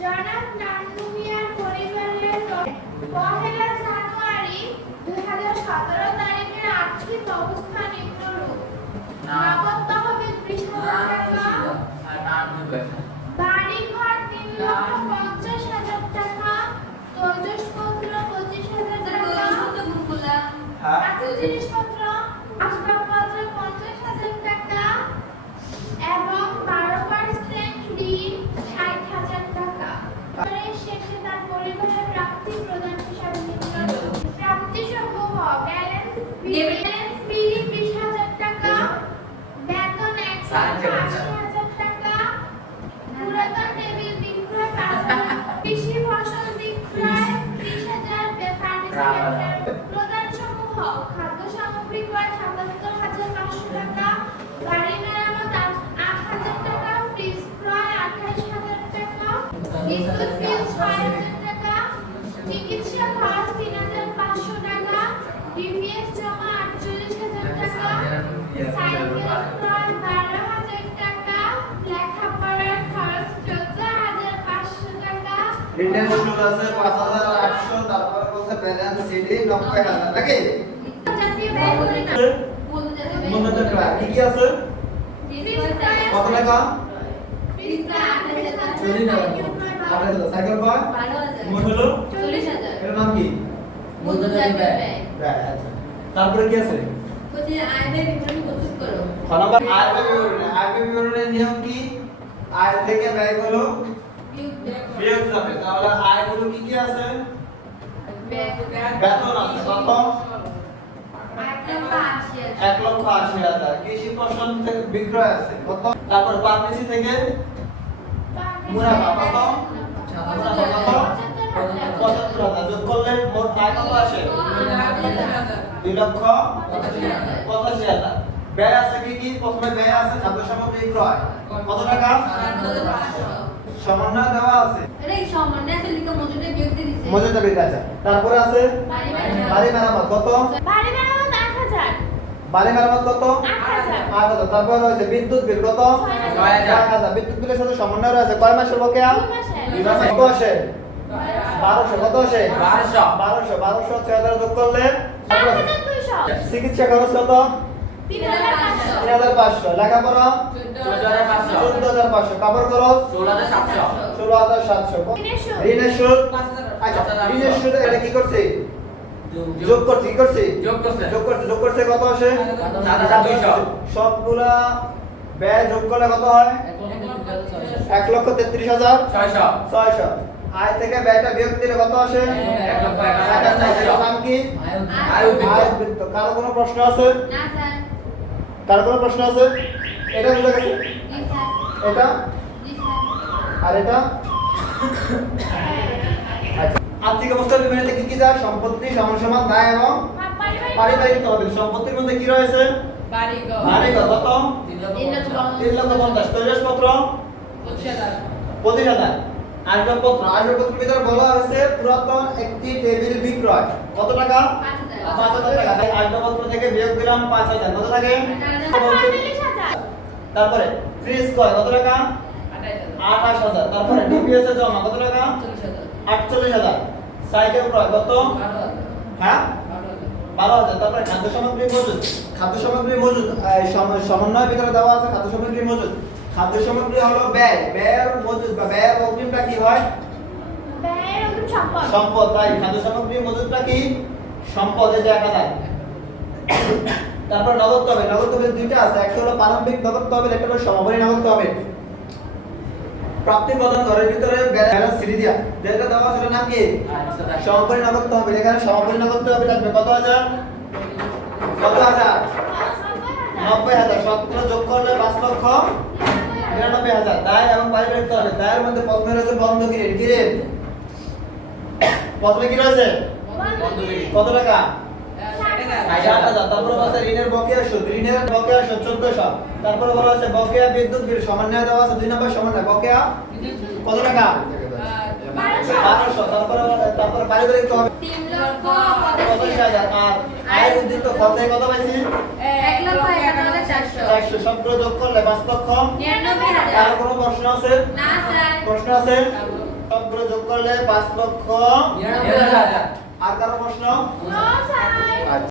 জনাব নান্টু মিয়ার পরিবারের পহেলা জানুয়ারি 2017 তারিখের আর্থিক অবস্থা নিম্নরূপ। নগদ তহবিল 20,000 টাকা, বাড়িঘর 3,50,000 টাকা, তৈজসপত্র 25,000 টাকা, কাঁচা জিনিসপত্র আসবাবপত্র 50,000 টাকা এবং 12% ঋণ 60,000 টাকা। এর শেষে তার পরিবারের প্রাপ্তি প্রদান হিসাবে নিম্নরূপ। প্রাপ্তি সমূহ ব্যালেন্স বিলি 20,000 টাকা, বেতন 180,000 টাকা, পুরাতন টেবিল বিক্রয় 5,000, কৃষি ফসল বিক্রয় 30,000, ফার্নিচার প্রদান সমূহ খাদ্য সামগ্রী ক্রয় 77,500 টাকা, গাড়ি মেরামত 8,000 টাকা, ফ্রিজ ক্রয় 28,000 টাকা, বিদ্যুৎ বিল 6,000 টাকা, চিকিৎসা খরচ 3,500 টাকা, ডিপিএস জমা 48,000 টাকা, সাইকেল ক্রয় 12,000 টাকা, লেখাপড়ার খরচ 14,500 টাকা। রিটেন সুদ আছে 5,800, তারপরে বলছে ব্যালেন্স সিডি 90,000 নাকি? জাতীয় ব্যয় বলে না মূলধন প্রায় কি কি আছে? কত টাকা? সাইকেল কয়? মোট হলো এর নাম কি? ব্যয়, আচ্ছা। তারপরে কি আছে? খনাবার আয় ব্যয় বিবরণী। আয় ব্যয় বিবরণীর নিয়ম কি? আয় থেকে ব্যয়গুলো বিয়োগ যাবে। তাহলে আয়গুলো কি কি আছে? বেতন আছে কত? 1,80,000। কৃষি ফসল থেকে বিক্রয় আছে কত? তারপর পাবলিসি থেকে মুনাফা কত? মুনাফা কত? 75,000। যোগ করলে মোট আয় কত আসে? 2,85,000। ব্যয় আছে কি কি? প্রথমে ব্যয় আছে খাদ্য সামগ্রী ক্রয় কত টাকা? সমন্বয় দেওয়া আছে মজুদা বিল আছে। তারপরে আছে বাড়ি মেরামত কত? বাড়ি মেরামত 8,000, বাড়ি মেরামত কত? 8,000, 8,000। তারপর রয়েছে বিদ্যুৎ বিল কত? 6,000। বিদ্যুৎ বিলের সাথে সমন্বয় রয়েছে কয় মাসের বকেয়া? 2 মাসের। কত আসে? 1200। কত আসে? 1200 6,000 যোগ করলে 8,200, চিকিৎসা খরচ কত? 3,500, 3,500। লেখাপড়া 14,500। কাপড় খরচ 16,700। ঋণের সুদ আচ্ছা ঋণের সুদ এটা কি করছে? যোগ করছে কি করছে? যোগ করছে কত আসে? 7,200। সবগুলা ব্যয় যোগ করলে কত হয়? 1,33,600। আয় থেকে ব্যয়টা বিয়োগ দিলে কত আসে? 1,11,000। নাম কি? আয় বৃত্ত। কারো কোনো প্রশ্ন আছে? না স্যার, কারো কোনো প্রশ্ন আছে? এটা বুঝা গেছে? জি স্যার, এটা জি স্যার। আর এটা আচ্ছা। আর্থিক অবস্থার বিবরণীতে কি কি যায়? সম্পত্তি সমান দায় এবং পারিবারিক তহবিল। সম্পত্তির মধ্যে কি রয়েছে? বাড়িঘর কত? 3,50,000। তৈজসপত্র 25,000। আসবাবপত্রের ভিতরে বলা হয়েছে পুরাতন একটি টেবিল বিক্রয় কত টাকা? 5,000 টাকা। তাই আসবাবপত্র থেকে বিয়োগ দিলাম 5,000। কত থাকে? 45,000, তারপরে ফ্রিজ ক্রয় কত টাকা? 28,000। তারপরে ডিপিএস এর জমা কত টাকা? 48,000। সাইকেল ক্রয় কত? হ্যাঁ 12,000। তারপরে খাদ্য সামগ্রী মজুদ সমন্বয়ের ভিতরে দেওয়া আছে খাদ্য সামগ্রী মজুদ। খাদ্য সামগ্রী হলো ব্যয়ের মজুদ বা ব্যয়ের অগ্রিমটা কি হয়? ব্যয়ের অগ্রিম সম্পদ। সম্পদ। তাই খাদ্য সামগ্রী মজুদটা কি? সম্পদ। এই যে 1,000। তারপর নগদ তহবিল দুইটা আছে, একটা হলো প্রারম্ভিক নগদ তহবিল, একটা হলো সমাপনী নগদ তহবিল। প্রাপ্তি প্রদান ঘরের ভিতরে ব্যালেন্স সিডি দিয়া যেটা দেওয়া ছিল নাম কি? সমাপনী নগদ তহবিল। এখানে সমাপনী নগদ তহবিল আসবে কত হাজার? কত হাজার? 90,000। সবগুলো যোগ করলে 5,99,000। দায় এবং পারিবারিক তহবিল। দায়ের মধ্যে প্রথমে রয়েছে বন্ধকি ঋণ। কি ঋণ? প্রথমে কি রয়েছে? কত টাকা? 60,000। তারপরে বলছে ঋণের বকেয়া সুদ। ঋণের বকেয়া সুদ 1400। তারপরে বলা আছে বকেয়া বিদ্যুৎ বিল সমন্বয় দেওয়া আছে 2 নম্বর সমন্বয়। বকেয়া কত টাকা? 1200। তারপরে পারিবারিক তহবিল 25,000। আর আয়ের উদ্বৃত্ত খরচে কত পাইছি? 1,51,400, সবগুলো যোগ করলে 5,99,000। কারো কোনো প্রশ্ন আছে? না স্যার। প্রশ্ন আছে? সবগুলো যোগ করলে 5 লক্ষ। 99,000 আর কারো প্রশ্ন? No sir. আচ্ছা।